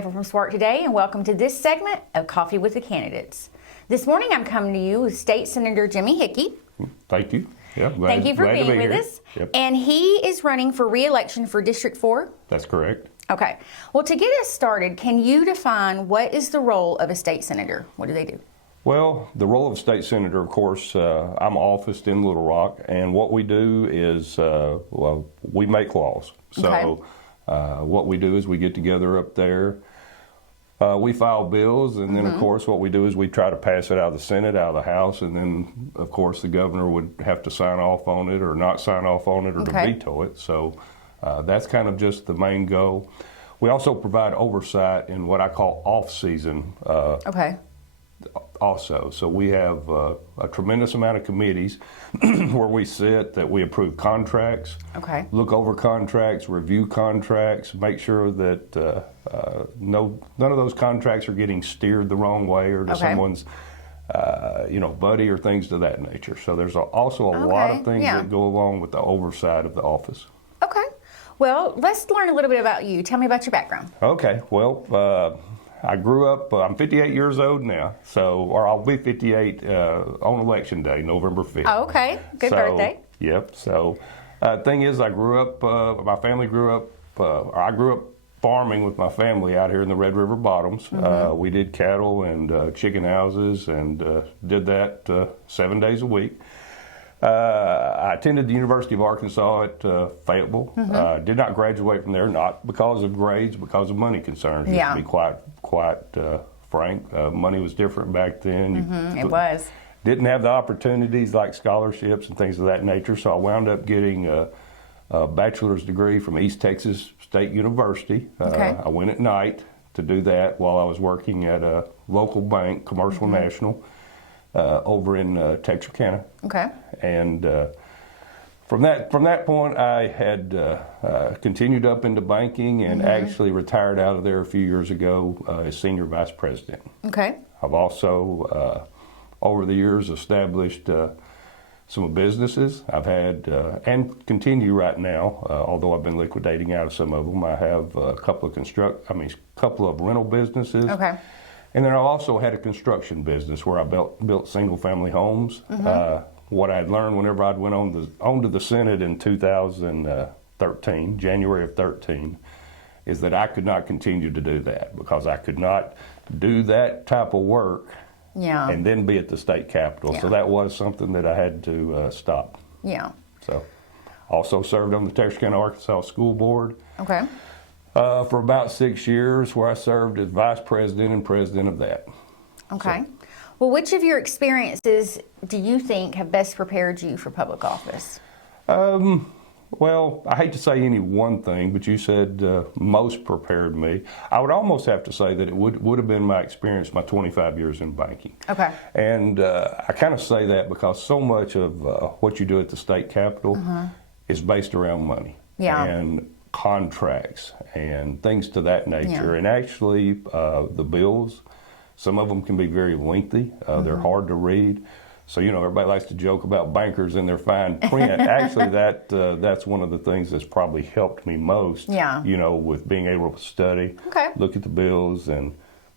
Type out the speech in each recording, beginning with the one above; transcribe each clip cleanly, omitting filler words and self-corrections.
April from Spark Today, and welcome to this segment of Coffee with the Candidates. This morning I'm coming to you with State Senator Jimmy Hickey. Thank you. Yep, Thank you for being with us. Yep. And he is running for re-election for District 4? That's correct. Okay. Well, to get us started, can you define what is the role of a state senator? What do they do? Well, the role of a state senator, of course, I'm officed in Little Rock, and what we do is, we make laws. So what we do is we get together up there, we file bills, and then, of course, what we do is we try to pass it out of the Senate, out of the House, and then, of course, the governor would have to sign off on it or not sign off on it or to veto it. So that's kind of just the main goal. We also provide oversight in what I call off-season also. So we have a tremendous amount of committees where we sit, that we approve contracts, look over contracts, review contracts, make sure that none of those contracts are getting steered the wrong way or to someone's buddy or things to that nature. So there's also a lot of things that go along with the oversight of the office. Okay. Well, let's learn a little bit about you. Tell me about your background. Okay. Well, I grew up, I'm 58 years old now, or I'll be 58 on Election Day, November 5th. Oh, okay. Good birthday. Yep. So thing is, I grew up, my family grew up, I grew up farming with my family out here in the Red River Bottoms. We did cattle and chicken houses and did that 7 days a week. I attended the University of Arkansas at Fayetteville. Did not graduate from there, not because of grades, because of money concerns. Just to be quite frank, money was different back then. It was. Didn't have the opportunities like scholarships and things of that nature, so I wound up getting a bachelor's degree from East Texas State University. I went at night to do that while I was working at a local bank, Commercial National, over in Texarkana. And from that point, I had continued up into banking and actually retired out of there a few years ago as senior vice president. I've also, over the years, established some businesses. I've had, and continue right now, although I've been liquidating out of some of them. I have a couple of rental businesses. And then I also had a construction business where I built single-family homes. What I had learned whenever I went on to the Senate in 2013, January of 13, is that I could not continue to do that because I could not do that type of work and then be at the state capitol. So that was something that I had to stop. So also served on the Texarkana, Arkansas School Board. For about 6 years, where I served as vice president and president of that. Well, which of your experiences do you think have best prepared you for public office? Well, I hate to say any one thing, but you said most prepared me. I would almost have to say that it would have been my experience, my 25 years in banking. And I kind of say that because so much of what you do at the state capitol is based around money. And contracts and things to that nature. And actually, the bills, some of them can be very lengthy. They're hard to read. So, everybody likes to joke about bankers and their fine print. Actually, that's one of the things that's probably helped me most, with being able to study, look at the bills, and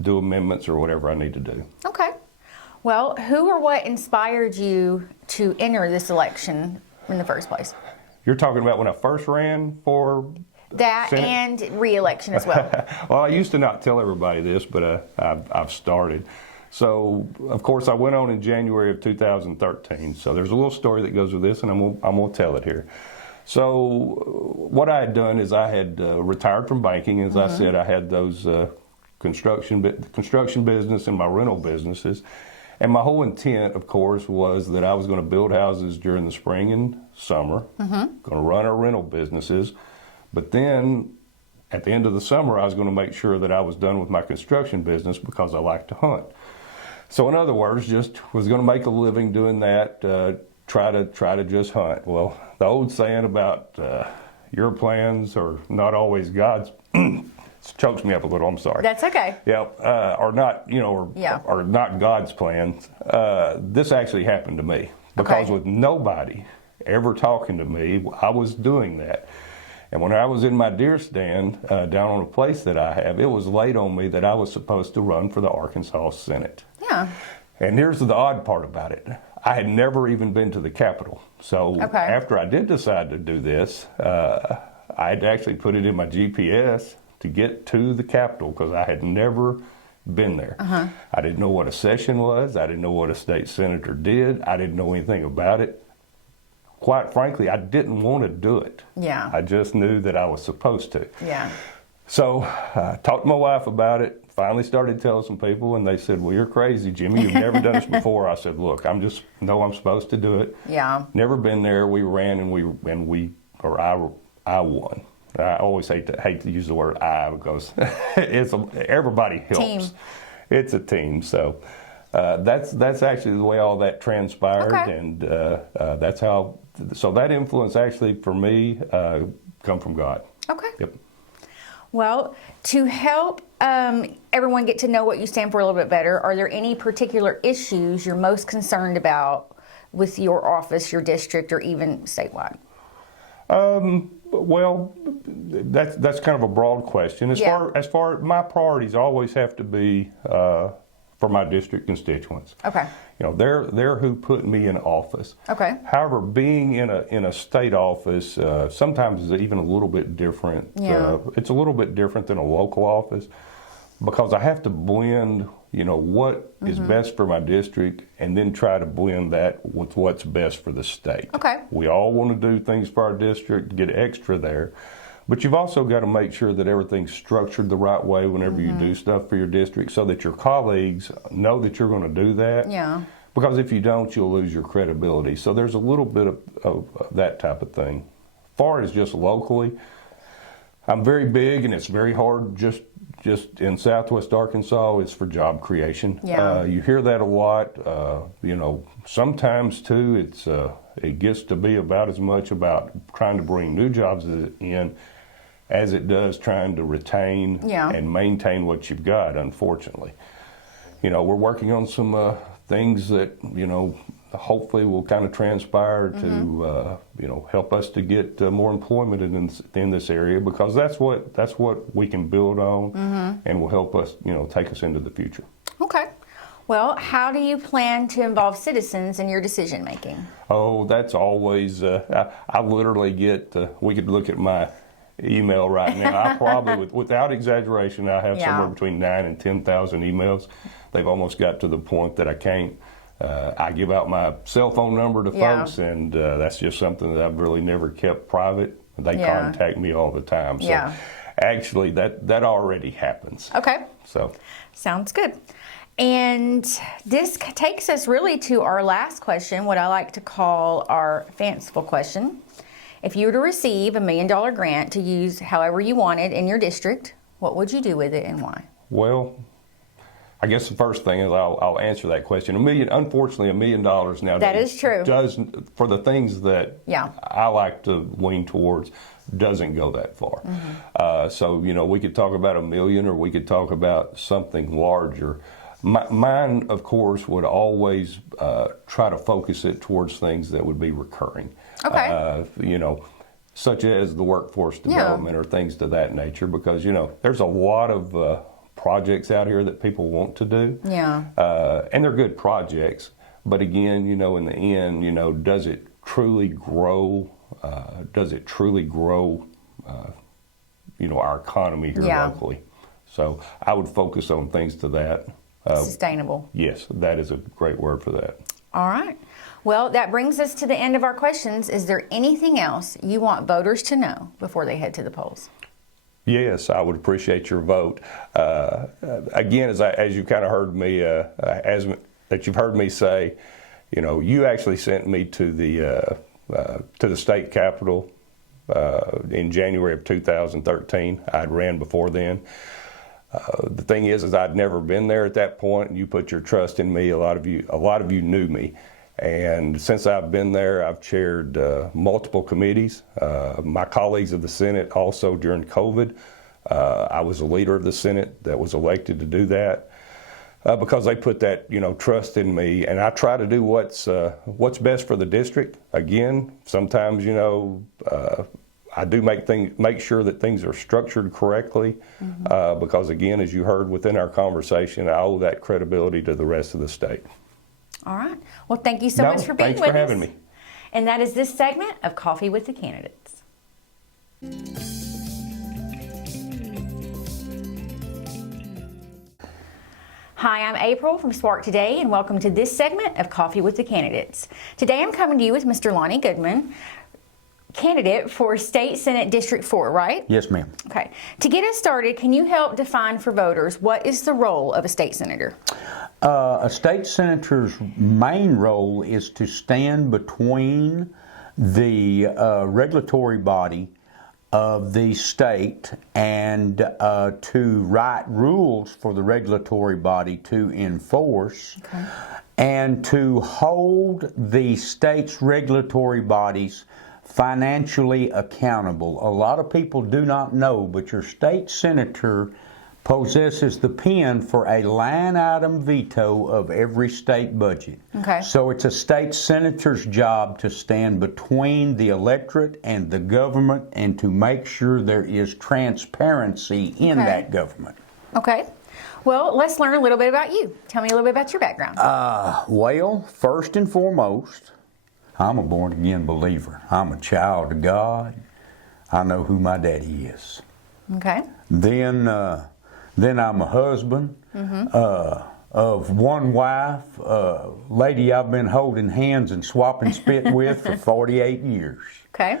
do amendments or whatever I need to do. Well, who or what inspired you to enter this election in the first place? You're talking about when I first ran for that Senate? And re-election as well. Well, I used to not tell everybody this, but I've started. So, of course, I went on in January of 2013. So there's a little story that goes with this, and I'm going to tell it here. So what I had done is I had retired from banking. As I said, I had those construction business and my rental businesses. And my whole intent, of course, was that I was going to build houses during the spring and summer, going to run our rental businesses. But then, at the end of the summer, I was going to make sure that I was done with my construction business because I like to hunt. So in other words, just was going to make a living doing that, try to just hunt. Well, the old saying about your plans are not always God's chokes me up a little. I'm sorry. That's okay. Or not, or not God's plans. This actually happened to me because with nobody ever talking to me, I was doing that. And when I was in my deer stand down on a place that I have, it was laid on me that I was supposed to run for the Arkansas Senate. Yeah. And here's the odd part about it. I had never even been to the Capitol. So after I did decide to do this, I had actually put it in my GPS to get to the Capitol because I had never been there. I didn't know what a session was. I didn't know what a state senator did. I didn't know anything about it. Quite frankly, I didn't want to do it. Yeah. I just knew that I was supposed to. Yeah. So I talked to my wife about it, finally started telling some people, and they said, well, you're crazy, Jimmy. You've never done this before. I said, look, I'm supposed to do it. Yeah. Never been there. We ran I won. I always hate to use the word I because everybody helps. Team. It's a team. So that's actually the way all that transpired, and that's how. So that influence actually for me come from God. Okay. Yep. Well, to help everyone get to know what you stand for a little bit better, are there any particular issues you're most concerned about with your office, your district, or even statewide? Well, that's kind of a broad question. As far my priorities always have to be for my district constituents. Okay. You know, they're who put me in office. Okay. However, being in a state office sometimes is even a little bit different. Yeah. It's a little bit different than a local office because I have to blend, you know, what is best for my district and then try to blend that with what's best for the state. Okay. We all want to do things for our district, get extra there. But you've also got to make sure that everything's structured the right way whenever you do stuff for your district so that your colleagues know that you're going to do that. Yeah. Because if you don't, you'll lose your credibility. So there's a little bit of that type of thing. As far as just locally, I'm very big, and it's very hard just in Southwest Arkansas. It's for job creation. Yeah. You hear that a lot. You know, sometimes too, it gets to be about as much about trying to bring new jobs in as it does trying to retain and maintain what you've got, unfortunately. You know, we're working on some things that, you know, hopefully will kind of transpire to, you know, help us to get more employment in this area because that's what we can build on and will help us, you know, take us into the future. Okay. Well, how do you plan to involve citizens in your decision making? Oh, that's always, I literally get, we could look at my email right now. I probably, without exaggeration, I have somewhere between 9,000 and 10,000 emails. They've almost got to the point that I can't. I give out my cell phone number to folks, and that's just something that I've really never kept private. They contact me all the time. So actually, that already happens. Okay. So sounds good. And this takes us really to our last question, what I like to call our fanciful question. If you were to receive $1 million grant to use however you wanted in your district, what would you do with it and why? Well, I guess the first thing is I'll answer that question. Unfortunately, $1 million nowadays. That is true. Does, for the things that I like to lean towards, doesn't go that far. So, you know, we could talk about $1 million or we could talk about something larger. Mine, of course, would always try to focus it towards things that would be recurring. Okay. You know, such as the workforce development or things to that nature, because, you know, there's a lot of projects out here that people want to do. Yeah. And they're good projects. But again, you know, in the end, you know, does it truly grow? You know, our economy here locally? So I would focus on things to that. Sustainable. Yes, that is a great word for that. All right. Well, that brings us to the end of our questions. Is there anything else you want voters to know before they head to the polls? Yes, I would appreciate your vote. Again, as you kind of heard me, that you've heard me say, you know, you actually sent me to the state capitol in January of 2013. I'd ran before then. The thing is I'd never been there at that point, and you put your trust in me. A lot of you knew me, and since I've been there, I've chaired multiple committees. My colleagues of the Senate also during COVID. I was a leader of the Senate that was elected to do that because they put that, you know, trust in me, and I try to do what's best for the district. Again, sometimes, you know, I do make sure that things are structured correctly, because again, as you heard within our conversation, I owe that credibility to the rest of the state. All right. Well, thank you so much for being with us. Thanks for having me. And that is this segment of Coffee with the Candidates. Hi, I'm April from Spark Today, and welcome to this segment of Coffee with the Candidates. Today I'm coming to you with Mr. Lonny Goodwin, candidate for State Senate District 4, right? Yes, ma'am. Okay. To get us started, can you help define for voters what is the role of a state senator? A state senator's main role is to stand between the regulatory body of the state and to write rules for the regulatory body to enforce, and to hold the state's regulatory bodies financially accountable. A lot of people do not know, but your state senator possesses the pen for a line item veto of every state budget. Okay. So it's a state senator's job to stand between the electorate and the government and to make sure there is transparency in that government. Okay. Well, let's learn a little bit about you. Tell me a little bit about your background. Well, first and foremost, I'm a born-again believer. I'm a child of God. I know who my daddy is. Okay. Then I'm a husband of one wife, a lady I've been holding hands and swapping spit with for 48 years. Okay.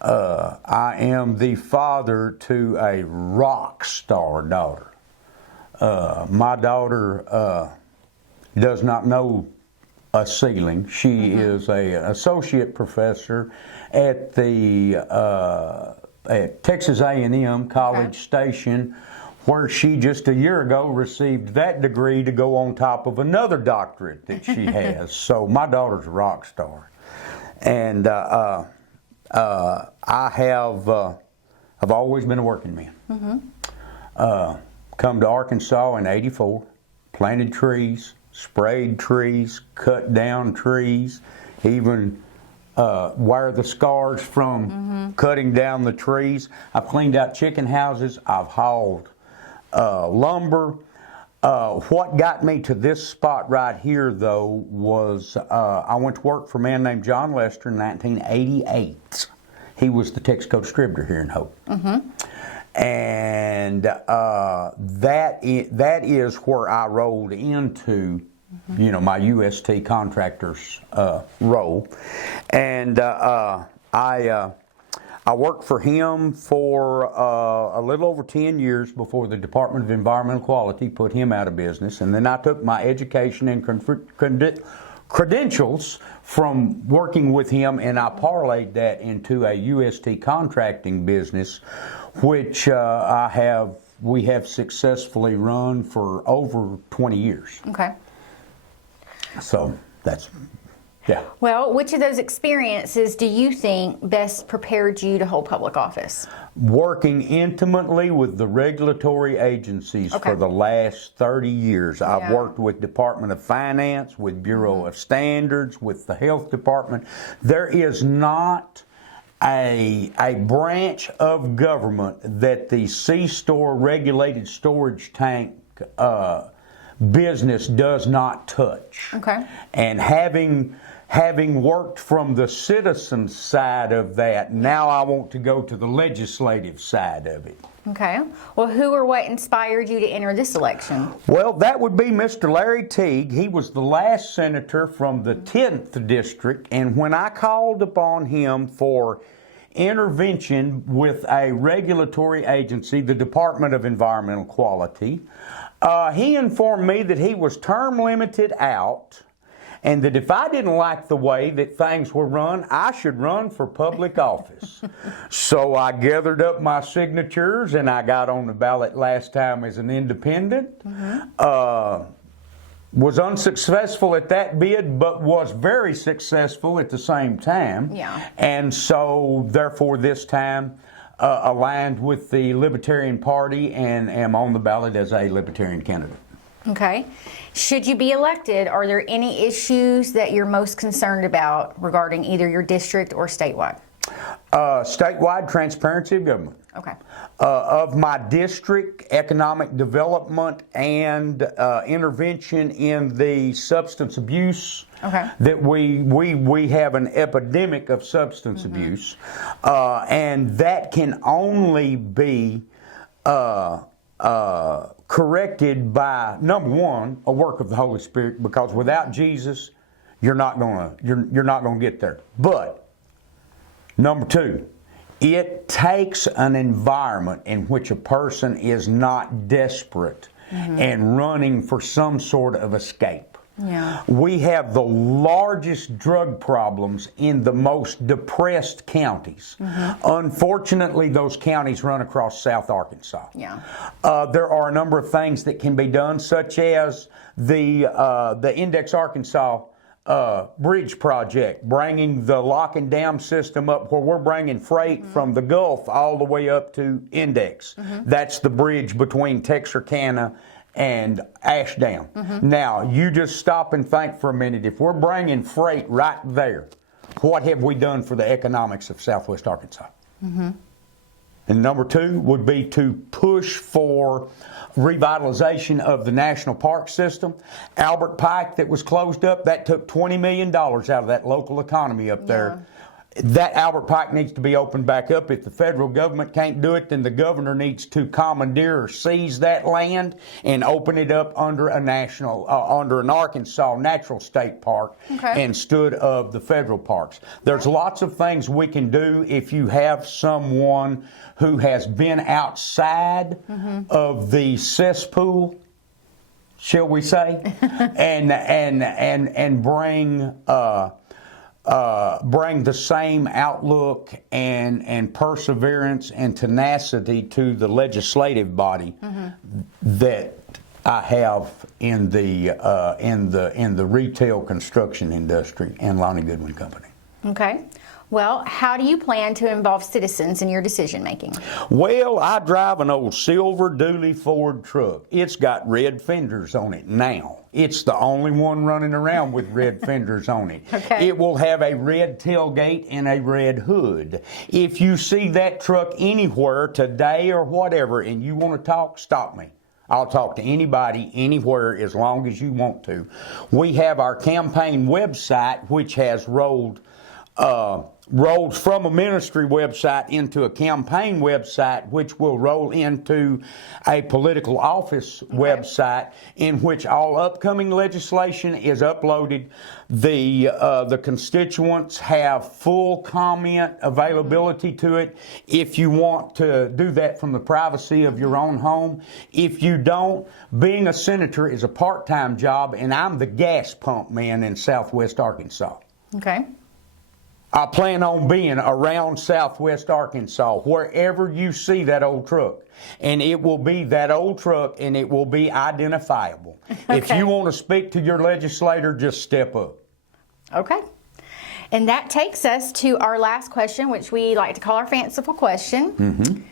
I am the father to a rock star daughter. My daughter does not know a ceiling. She is an associate professor at the at Texas A&M College Station, where she just a year ago received that degree to go on top of another doctorate that she has. So my daughter's a rock star, and I've always been a working man. Come to Arkansas in '84, planted trees, sprayed trees, cut down trees, even wear the scars from cutting down the trees. I've cleaned out chicken houses. I've hauled lumber. What got me to this spot right here, though, was I went to work for a man named John Lester in 1988. He was the Texaco distributor here in Hope. And that is where I rolled into, my UST contractor's role. And I worked for him for a little over 10 years before the Department of Environmental Quality put him out of business. And then I took my education and credentials from working with him, and I parlayed that into a UST contracting business, which we have successfully run for over 20 years. Okay. So that's, yeah. Well, which of those experiences do you think best prepared you to hold public office? Working intimately with the regulatory agencies for the last 30 years. I've worked with Department of Finance, with Bureau of Standards, with the Health Department. There is not a branch of government that the C-store regulated storage tank business does not touch. Okay. And having worked from the citizen side of that, now I want to go to the legislative side of it. Okay. Well, who or what inspired you to enter this election? Well, that would be Mr. Larry Teague. He was the last senator from the 10th district, and when I called upon him for intervention with a regulatory agency, the Department of Environmental Quality, he informed me that he was term limited out, and that if I didn't like the way that things were run, I should run for public office. So I gathered up my signatures and I got on the ballot last time as an independent. Was unsuccessful at that bid, but was very successful at the same time. Yeah. And so therefore this time aligned with the Libertarian Party and am on the ballot as a Libertarian candidate. Okay. Should you be elected, are there any issues that you're most concerned about regarding either your district or statewide? Statewide transparency of government. Okay. Of my district, economic development and intervention in the substance abuse. Okay. That we have an epidemic of substance abuse, and that can only be corrected by, number one, a work of the Holy Spirit, because without Jesus, you're not gonna get there. But number two, it takes an environment in which a person is not desperate and running for some sort of escape. Yeah. We have the largest drug problems in the most depressed counties. Unfortunately, those counties run across South Arkansas. Yeah. There are a number of things that can be done, such as the Index Arkansas bridge project, bringing the lock and dam system up where we're bringing freight from the Gulf all the way up to Index. That's the bridge between Texarkana and Ashdown. Now, you just stop and think for a minute. If we're bringing freight right there, what have we done for the economics of Southwest Arkansas? And number two would be to push for revitalization of the national park system. Albert Pike that was closed up, that took $20 million out of that local economy up there. That Albert Pike needs to be opened back up. If the federal government can't do it, then the governor needs to commandeer or seize that land and open it up under a under an Arkansas natural state park instead of the federal parks. There's lots of things we can do if you have someone who has been outside of the cesspool, shall we say, and bring the same outlook and perseverance and tenacity to the legislative body that I have in the retail construction industry and Lonny Goodwin Company. Okay. Well, how do you plan to involve citizens in your decision making? Well, I drive an old silver dually Ford truck. It's got red fenders on it now. It's the only one running around with red fenders on it. Okay. It will have a red tailgate and a red hood. If you see that truck anywhere today or whatever and you want to talk, stop me. I'll talk to anybody, anywhere, as long as you want to. We have our campaign website, which has rolled from a ministry website into a campaign website, which will roll into a political office website, in which all upcoming legislation is uploaded. The constituents have full comment availability to it if you want to do that from the privacy of your own home. If you don't, being a senator is a part-time job, and I'm the gas pump man in Southwest Arkansas. Okay. I plan on being around Southwest Arkansas, wherever you see that old truck. And it will be that old truck, and it will be identifiable. Okay. If you want to speak to your legislator, just step up. Okay. And that takes us to our last question, which we like to call our fanciful question.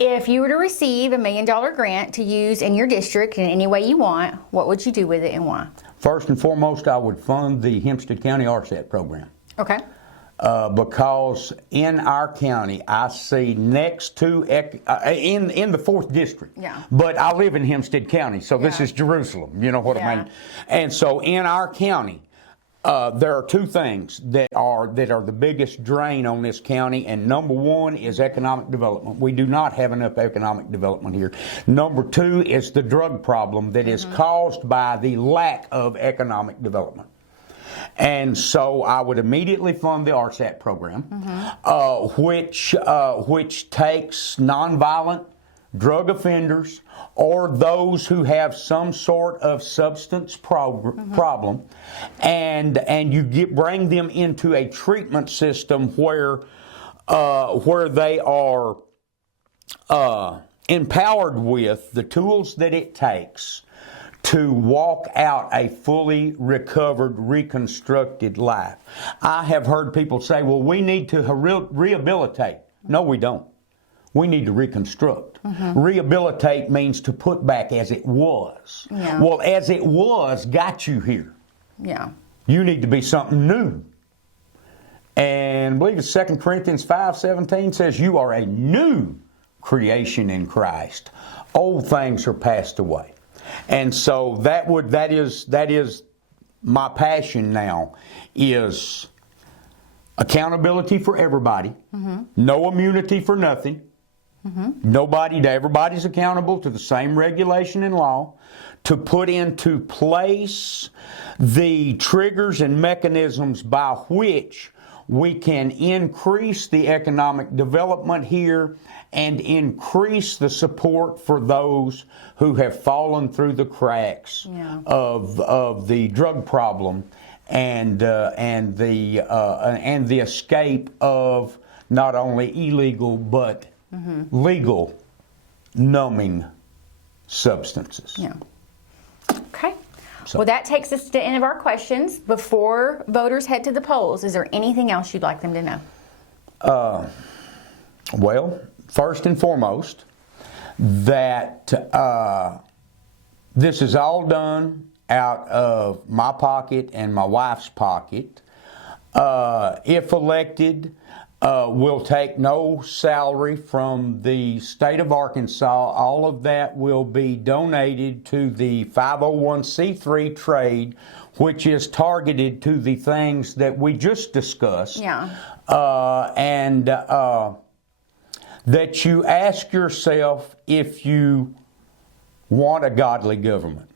If you were to receive $1 million grant to use in your district in any way you want, what would you do with it and why? First and foremost, I would fund the Hempstead County RSAT program. Okay. Because in our county, I see next to, in the 4th district, but I live in Hempstead County, so this is Jerusalem, you know what I mean? And so in our county, there are two things that are the biggest drain on this county, and number one is economic development. We do not have enough economic development here. Number two is the drug problem that is caused by the lack of economic development. And so I would immediately fund the RSAT program, which takes nonviolent drug offenders or those who have some sort of substance problem, and you bring them into a treatment system where they are empowered with the tools that it takes to walk out a fully recovered, reconstructed life. I have heard people say, well, we need to rehabilitate. No, we don't. We need to reconstruct. Rehabilitate means to put back as it was. Well, as it was got you here. You need to be something new. And I believe it's 2 Corinthians 5:17 says, you are a new creation in Christ. Old things are passed away. And so that is my passion now, is accountability for everybody, no immunity for nothing. Everybody's accountable to the same regulation and law, to put into place the triggers and mechanisms by which we can increase the economic development here and increase the support for those who have fallen through the cracks of the drug problem and the escape of not only illegal but legal numbing substances. Yeah. Okay. Well, that takes us to the end of our questions. Before voters head to the polls, is there anything else you'd like them to know? Well, first and foremost, that this is all done out of my pocket and my wife's pocket. If elected, will take no salary from the state of Arkansas. All of that will be donated to the 501c3 trade, which is targeted to the things that we just discussed. Yeah. That you ask yourself if you want a godly government.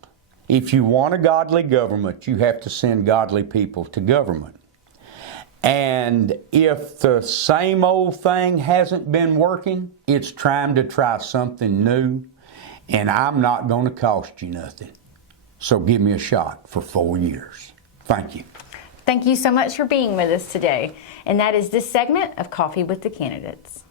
If you want a godly government, you have to send godly people to government. And if the same old thing hasn't been working, it's time to try something new. And I'm not going to cost you nothing. So give me a shot for 4 years. Thank you. Thank you so much for being with us today. And that is this segment of Coffee with the Candidates.